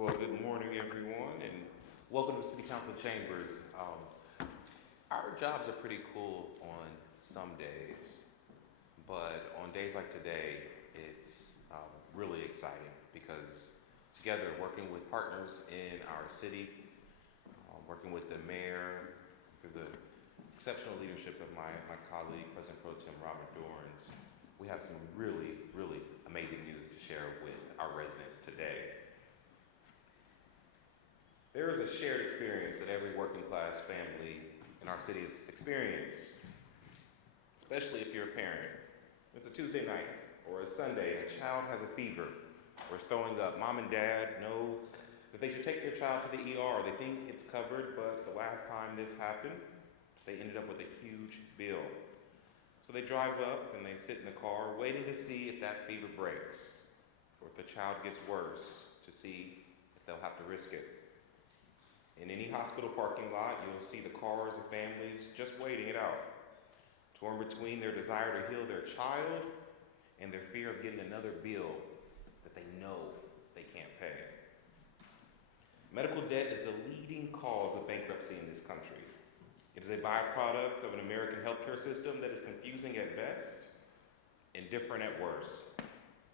Well, good morning, everyone, and welcome to City Council Chambers. Our jobs are pretty cool on some days, but on days like today, it's really exciting because together, working with partners in our city, working with the mayor, through the exceptional leadership of my colleague, President Pro Tem Robert Dorans, we have some really, really amazing news to share with our residents today. There is a shared experience that every working class family in our city has experienced, especially if you're a parent. It's a Tuesday night or a Sunday and a child has a fever or is throwing up. Mom and dad know that they should take their child to the ER. They think it's covered, but the last time this happened, they ended up with a huge bill. So they drive up and they sit in the car waiting to see if that fever breaks or if the child gets worse, to see if they'll have to risk it. In any hospital parking lot, you'll see the cars of families just waiting it out, torn between their desire to heal their child and their fear of getting another bill that they know they can't pay. Medical debt is the leading cause of bankruptcy in this country. It is a byproduct of an American healthcare system that is confusing at best and different at worst,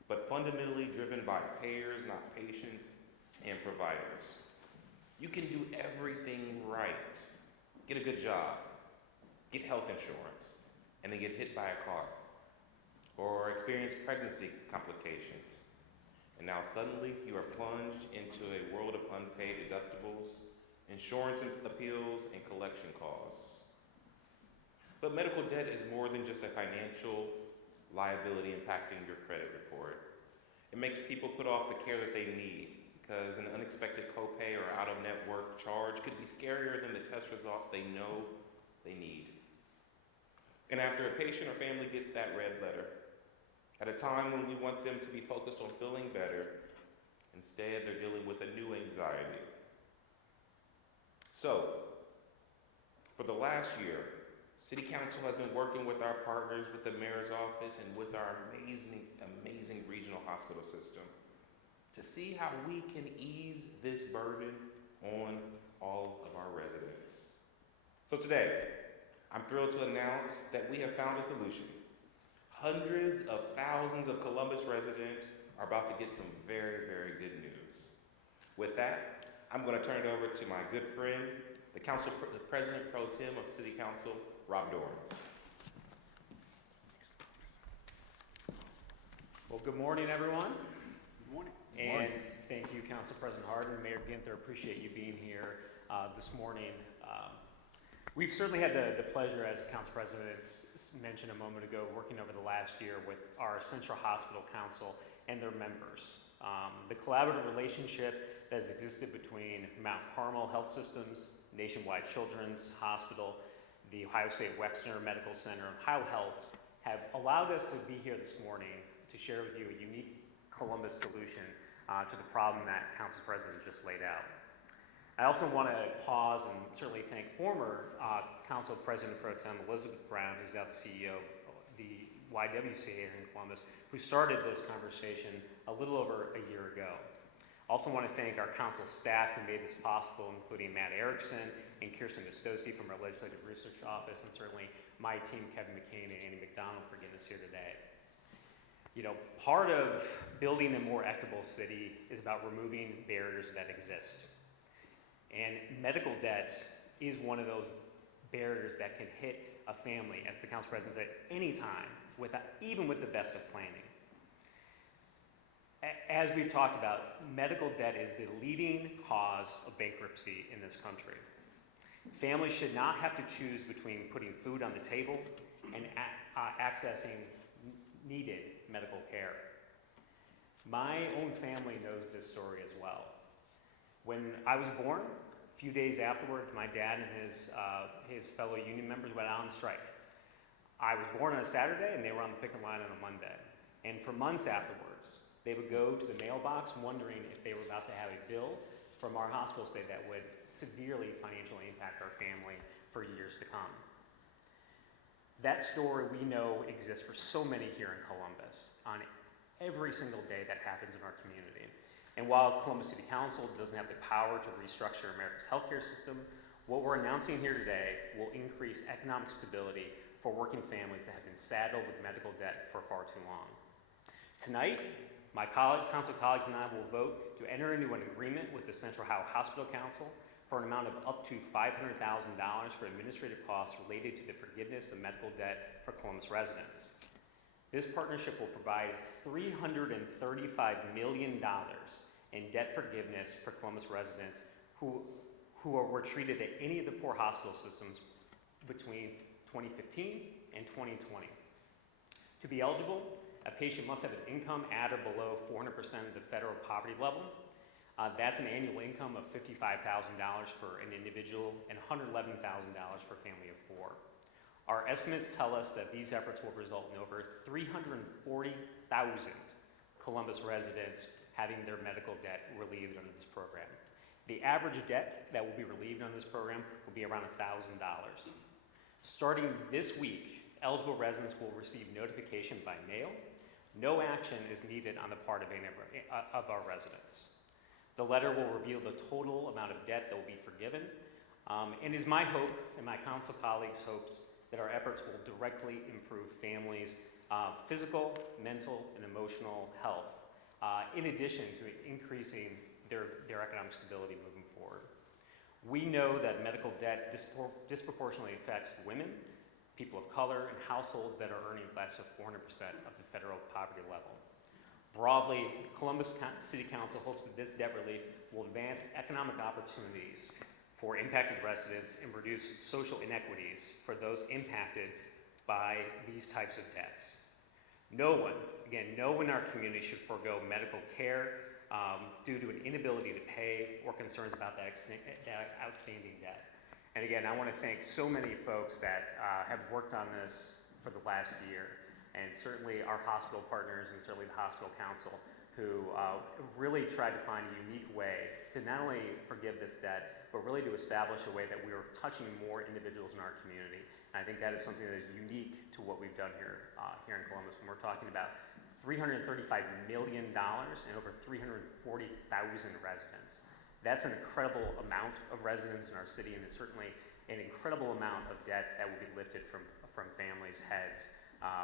but fundamentally driven by payers, not patients and providers. You can do everything right, get a good job, get health insurance, and then get hit by a car, or experience pregnancy complications. And now suddenly you are plunged into a world of unpaid deductibles, insurance appeals, and collection costs. But medical debt is more than just a financial liability impacting your credit report. It makes people put off the care that they need, because an unexpected copay or out-of-network charge could be scarier than the test results they know they need. And after a patient or family gets that red letter, at a time when we want them to be focused on feeling better, instead they're dealing with a new anxiety. So, for the last year, City Council has been working with our partners, with the mayor's office, and with our amazing, amazing regional hospital system to see how we can ease this burden on all of our residents. So today, I'm thrilled to announce that we have found a solution. Hundreds of thousands of Columbus residents are about to get some very, very good news. With that, I'm going to turn it over to my good friend, the President Pro Tem of City Council, Rob Dorans. Well, good morning, everyone. Good morning. And thank you, Council President Hardin, Mayor Ginther. Appreciate you being here this morning. We've certainly had the pleasure, as Council President mentioned a moment ago, working over the last year with our Central Hospital Council and their members. The collaborative relationship that has existed between Mount Carmel Health Systems, Nationwide Children's Hospital, the Ohio State Wexner Medical Center, and Ohio Health have allowed us to be here this morning to share with you a unique Columbus solution to the problem that Council President just laid out. I also want to pause and certainly thank former Council President Pro Tem Elizabeth Brown, who's now the CEO of the YWCA here in Columbus, who started this conversation a little over a year ago. Also want to thank our council staff who made this possible, including Matt Erickson and Kirsten Gustosi from our Legislative Research Office, and certainly my team, Kevin McCain and Andy McDonald, for getting us here today. You know, part of building a more equitable city is about removing barriers that exist. And medical debt is one of those barriers that can hit a family, as the Council President said, any time, even with the best of planning. As we've talked about, medical debt is the leading cause of bankruptcy in this country. Families should not have to choose between putting food on the table and accessing needed medical care. My own family knows this story as well. When I was born, a few days afterwards, my dad and his fellow union members went out on strike. I was born on a Saturday and they were on the picket line on a Monday. And for months afterwards, they would go to the mailbox wondering if they were about to have a bill from our hospital stay that would severely financially impact our family for years to come. That story we know exists for so many here in Columbus on every single day that happens in our community. And while Columbus City Council doesn't have the power to restructure America's healthcare system, what we're announcing here today will increase economic stability for working families that have been saddled with medical debt for far too long. Tonight, my council colleagues and I will vote to enter into an agreement with the Central Ohio Hospital Council for an amount of up to $500,000 for administrative costs related to the forgiveness of medical debt for Columbus residents. This partnership will provide $335 million in debt forgiveness for Columbus residents who were treated at any of the 4 hospital systems between 2015 and 2020. To be eligible, a patient must have an income at or below 400% of the federal poverty level. That's an annual income of $55,000 for an individual and $111,000 for a family of 4. Our estimates tell us that these efforts will result in over 340,000 Columbus residents having their medical debt relieved under this program. The average debt that will be relieved under this program will be around $1,000. Starting this week, eligible residents will receive notification by mail. No action is needed on the part of any of our residents. The letter will reveal the total amount of debt that will be forgiven, and it is my hope and my council colleagues' hopes that our efforts will directly improve families' physical, mental, and emotional health, in addition to increasing their economic stability moving forward. We know that medical debt disproportionately affects women, people of color, and households that are earning less of 400% of the federal poverty level. Broadly, Columbus City Council hopes that this debt relief will advance economic opportunities for impacted residents and reduce social inequities for those impacted by these types of debts. No one in our community should forego medical care due to an inability to pay or concerns about that outstanding debt. And again, I want to thank so many folks that have worked on this for the last year, and certainly our hospital partners and certainly the hospital council who really tried to find a unique way to not only forgive this debt, but really to establish a way that we were touching more individuals in our community. And I think that is something that is unique to what we've done here in Columbus when we're talking about $335 million and over 340,000 residents. That's an incredible amount of residents in our city, and it's certainly an incredible amount of debt that will be lifted from families' heads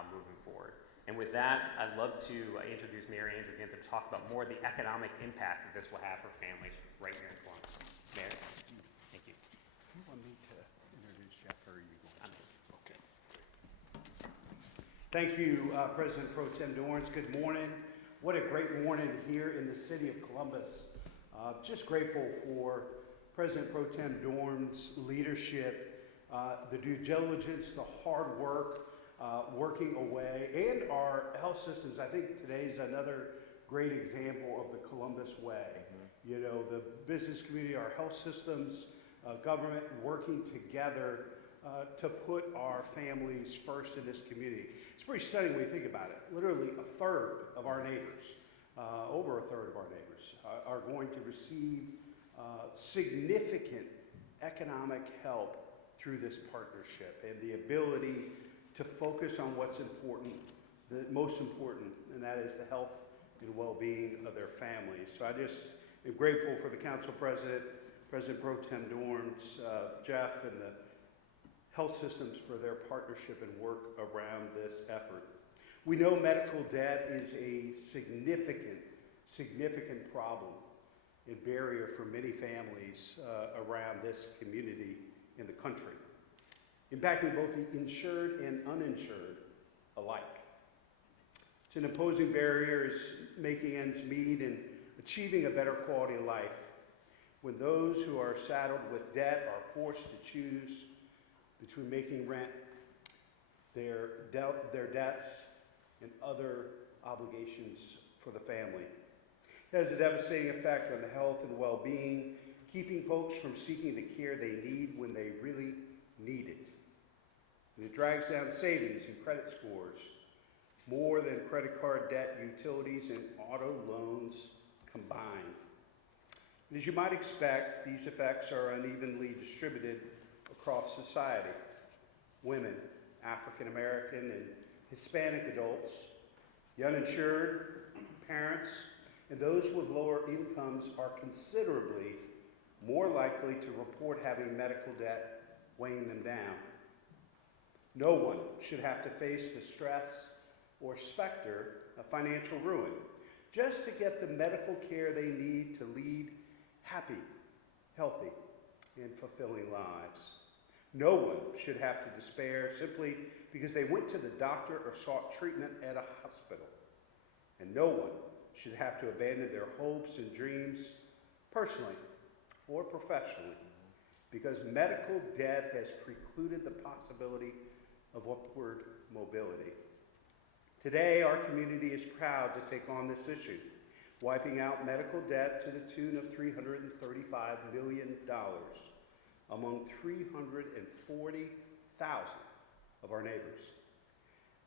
moving forward. And with that, I'd love to introduce Mayor Andrew Ginther to talk about more of the economic impact that this will have for families right here in Columbus. Mayor, thank you. You want me to introduce Jeff, or are you going to? Okay. Thank you, President Pro Tem Dorns. Good morning. What a great morning here in the city of Columbus. Just grateful for President Pro Tem Dorn's leadership, the due diligence, the hard work, working away, and our health systems. I think today's another great example of the Columbus way. You know, the business community, our health systems, government working together to put our families first in this community. It's pretty stunning when you think about it. Literally a third of our neighbors, over a third of our neighbors, are going to receive significant economic help through this partnership and the ability to focus on what's important, the most important, and that is the health and well-being of their families. So I just am grateful for the council president, President Pro Tem Dorns, Jeff, and the health systems for their partnership and work around this effort. We know medical debt is a significant problem and barrier for many families around this community in the country, impacting both the insured and uninsured alike. It's an imposing barrier, making ends meet and achieving a better quality of life when those who are saddled with debt are forced to choose between making rent, their debts, and other obligations for the family. It has a devastating effect on the health and well-being, keeping folks from seeking the care they need when they really need it. And it drags down savings and credit scores, more than credit card debt, utilities, and auto loans combined. And as you might expect, these effects are unevenly distributed across society. Women, African American and Hispanic adults, the uninsured, parents, and those with lower incomes are considerably more likely to report having medical debt weighing them down. No one should have to face the stress or specter of financial ruin just to get the medical care they need to lead happy, healthy, and fulfilling lives. No one should have to despair simply because they went to the doctor or sought treatment at a hospital. And no one should have to abandon their hopes and dreams personally or professionally because medical debt has precluded the possibility of upward mobility. Today, our community is proud to take on this issue, wiping out medical debt to the tune of $335 million among 340,000 of our neighbors.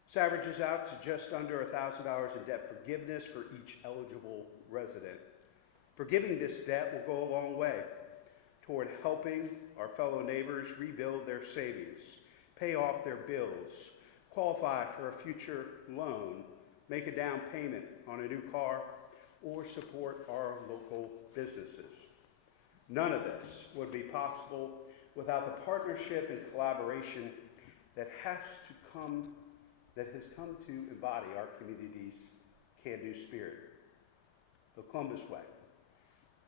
This averages out to just under $1,000 in debt forgiveness for each eligible resident. Forgiving this debt will go a long way toward helping our fellow neighbors rebuild their savings, pay off their bills, qualify for a future loan, make a down payment on a new car, or support our local businesses. None of this would be possible without the partnership and collaboration that has come to embody our community's can-do spirit, the Columbus way,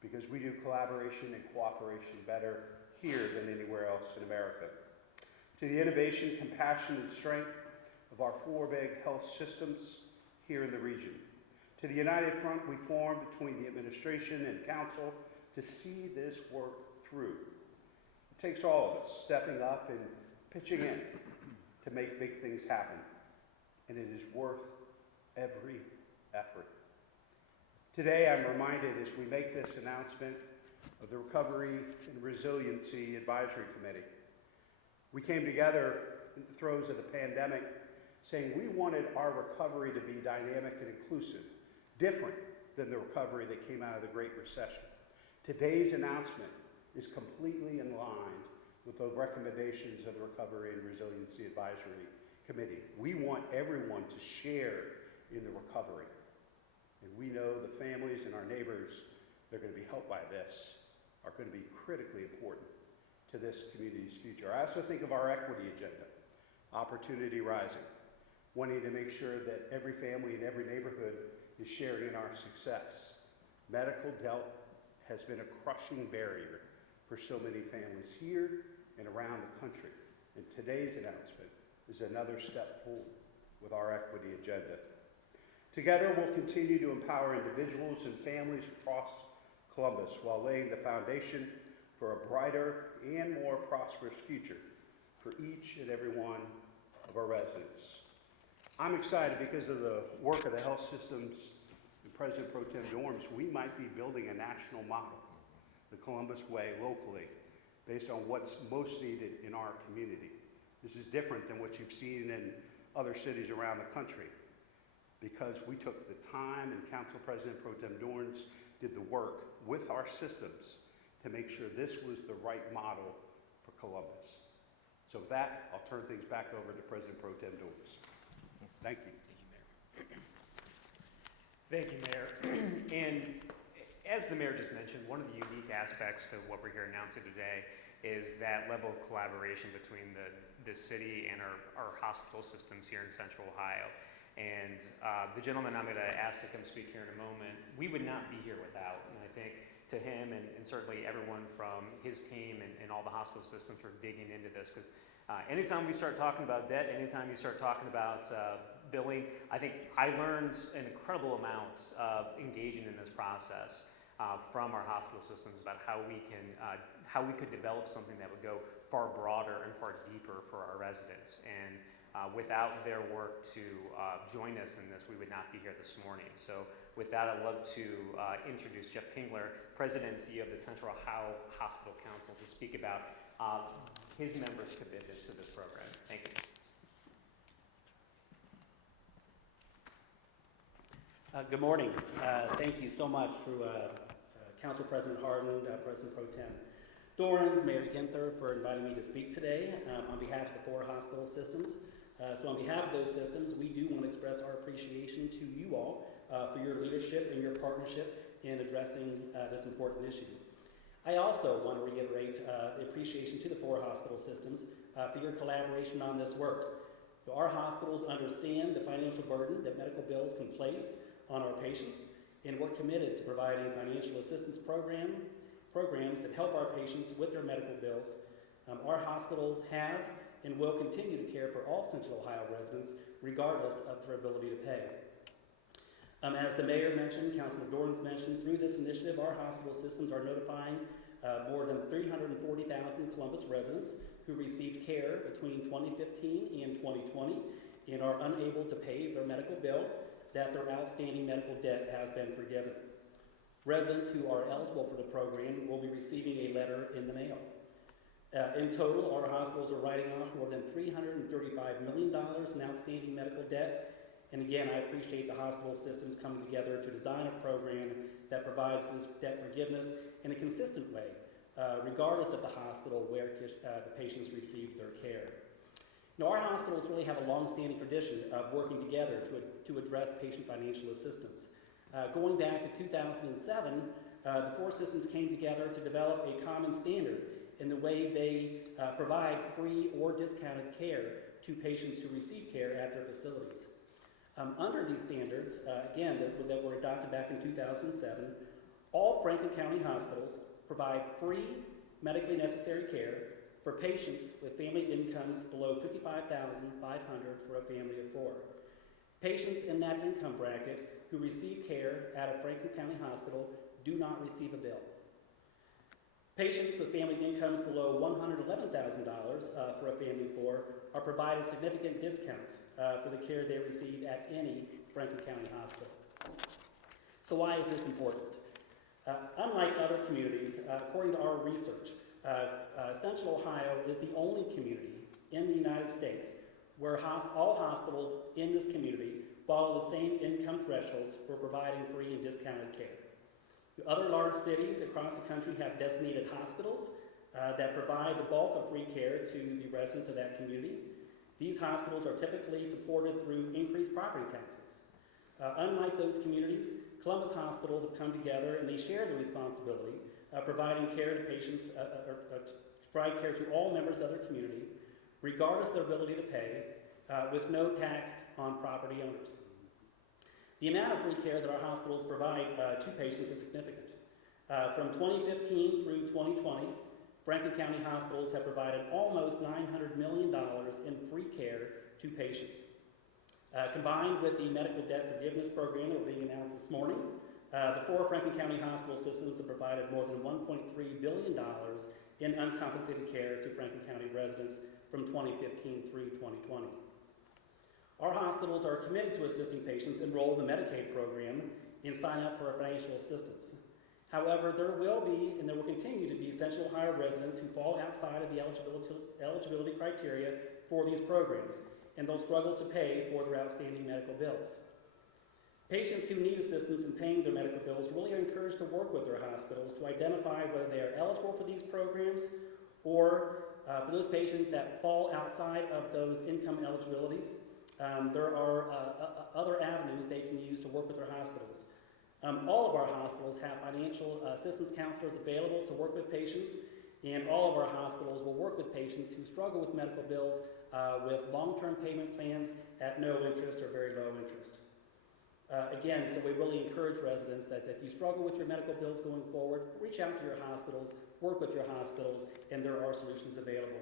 because we do collaboration and cooperation better here than anywhere else in America. To the innovation, compassion, and strength of our four big health systems here in the region. To the united front we formed between the administration and council to see this work through. It takes all of us stepping up and pitching in to make big things happen, and it is worth every effort. Today I'm reminded as we make this announcement of the Recovery and Resiliency Advisory Committee. We came together in the throes of the pandemic saying we wanted our recovery to be dynamic and inclusive, different than the recovery that came out of the Great Recession. Today's announcement is completely in line with the recommendations of the Recovery and Resiliency Advisory Committee. We want everyone to share in the recovery. And we know the families and our neighbors that are going to be helped by this are going to be critically important to this community's future. I also think of our equity agenda, Opportunity Rising, wanting to make sure that every family in every neighborhood is sharing in our success. Medical debt has been a crushing barrier for so many families here and around the country. And today's announcement is another step forward with our equity agenda. Together, we'll continue to empower individuals and families across Columbus while laying the foundation for a brighter and more prosperous future for each and every one of our residents. I'm excited because of the work of the health systems and President Pro Tem Dorns. We might be building a national model, the Columbus way locally, based on what's most needed in our community. This is different than what you've seen in other cities around the country because we took the time and Council President Pro Tem Dorns did the work with our systems to make sure this was the right model for Columbus. So with that, I'll turn things back over to President Pro Tem Dorns. Thank you. Thank you, Mayor. And as the Mayor just mentioned, one of the unique aspects to what we're here announcing today is that level of collaboration between the city and our hospital systems here in Central Ohio. And the gentleman I'm going to ask to come speak here in a moment, we would not be here without. And I think to him and certainly everyone from his team and all the hospital systems for digging into this, because anytime we start talking about debt, anytime you start talking about billing, I think I learned an incredible amount engaging in this process from our hospital systems about how we could develop something that would go far broader and far deeper for our residents. And without their work to join us in this, we would not be here this morning. So with that, I'd love to introduce Jeff Kingler, President and CEO of the Central Ohio Hospital Council, to speak about his members' commitment to this program. Thank you. Good morning. Thank you so much to Council President Hardin, President Pro Tem Dorns, Mayor Ginther for inviting me to speak today on behalf of the four hospital systems. So on behalf of those systems, we do want to express our appreciation to you all for your leadership and your partnership in addressing this important issue. I also want to reiterate the appreciation to the 4 hospital systems for your collaboration on this work. Our hospitals understand the financial burden that medical bills can place on our patients, and we're committed to providing financial assistance programs that help our patients with their medical bills. Our hospitals have and will continue to care for all Central Ohio residents, regardless of their ability to pay. As the mayor mentioned, Councilman Dorans mentioned, through this initiative, our hospital systems are notifying more than 340,000 Columbus residents who received care between 2015 and 2020 and are unable to pay their medical bill that their outstanding medical debt has been forgiven. Residents who are eligible for the program will be receiving a letter in the mail. In total, our hospitals are writing off more than $335 million in outstanding medical debt. And again, I appreciate the hospital systems coming together to design a program that provides this debt forgiveness in a consistent way, regardless of the hospital where the patients receive their care. Now, our hospitals really have a long-standing tradition of working together to address patient financial assistance. Going back to 2007, the 4 systems came together to develop a common standard in the way they provide free or discounted care to patients who receive care at their facilities. Under these standards, again, that were adopted back in 2007, all Franklin County hospitals provide free medically necessary care for patients with family incomes below $55,500 for a family of 4. Patients in that income bracket who receive care at a Franklin County hospital do not receive a bill. Patients with family incomes below $111,000 for a family of 4 are provided significant discounts for the care they receive at any Franklin County hospital. So why is this important? Unlike other communities, according to our research, Central Ohio is the only community in the United States where all hospitals in this community follow the same income thresholds for providing free and discounted care. Other large cities across the country have designated hospitals that provide the bulk of free care to the residents of that community. These hospitals are typically supported through increased property taxes. Unlike those communities, Columbus hospitals have come together and they share the responsibility of providing care to patients, provide care to all members of their community, regardless of their ability to pay, with no tax on property owners. The amount of free care that our hospitals provide to patients is significant. From 2015 through 2020, Franklin County hospitals have provided almost $900 million in free care to patients. Combined with the medical debt forgiveness program that was being announced this morning, the 4 Franklin County hospital systems have provided more than $1.3 billion in uncompensated care to Franklin County residents from 2015 through 2020. Our hospitals are committed to assisting patients enrolled in the Medicaid program and sign up for financial assistance. However, there will be and there will continue to be Central Ohio residents who fall outside of the eligibility criteria for these programs, and they'll struggle to pay for their outstanding medical bills. Patients who need assistance in paying their medical bills really are encouraged to work with their hospitals to identify whether they are eligible for these programs, or for those patients that fall outside of those income eligibilities, there are other avenues they can use to work with their hospitals. All of our hospitals have financial assistance counselors available to work with patients, and all of our hospitals will work with patients who struggle with medical bills with long-term payment plans at no interest or very low interest. Again, so we really encourage residents that if you struggle with your medical bills going forward, reach out to your hospitals, work with your hospitals, and there are solutions available.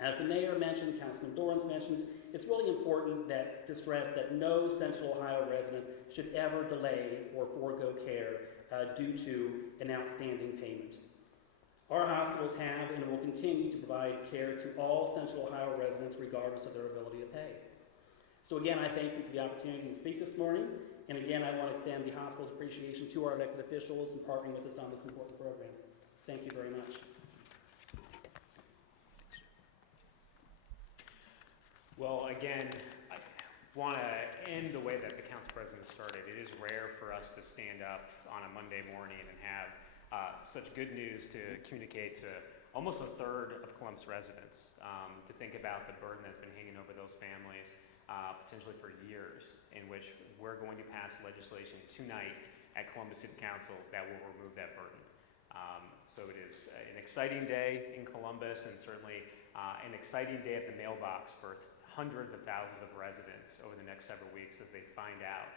As the mayor mentioned, Councilman Dorans mentions, it's really important to stress that no Central Ohio resident should ever delay or forego care due to an outstanding payment. Our hospitals have and will continue to provide care to all Central Ohio residents regardless of their ability to pay. So again, I thank you for the opportunity to speak this morning, and again, I want to extend the hospital's appreciation to our elected officials in partnering with us on this important program. Thank you very much. Well, again, I want to end the way that the council president started. It is rare for us to stand up on a Monday morning and have such good news to communicate to almost a third of Columbus residents, to think about the burden that's been hanging over those families. potentially for years, in which we're going to pass legislation tonight at Columbus City Council that will remove that burden. So it is an exciting day in Columbus, and certainly an exciting day at the mailbox for hundreds of thousands of residents over the next several weeks as they find out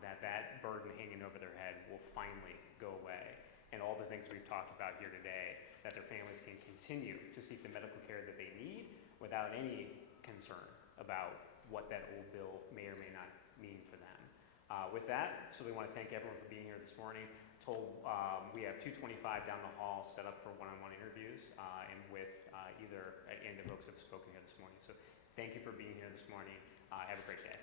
that burden hanging over their head will finally go away. And all the things we've talked about here today, that their families can continue to seek the medical care that they need without any concern about what that old bill may or may not mean for them. With that, so we want to thank everyone for being here this morning. We have 225 down the hall set up for one-on-one interviews, and with either, and the folks who have spoken here this morning. So thank you for being here this morning. Have a great day.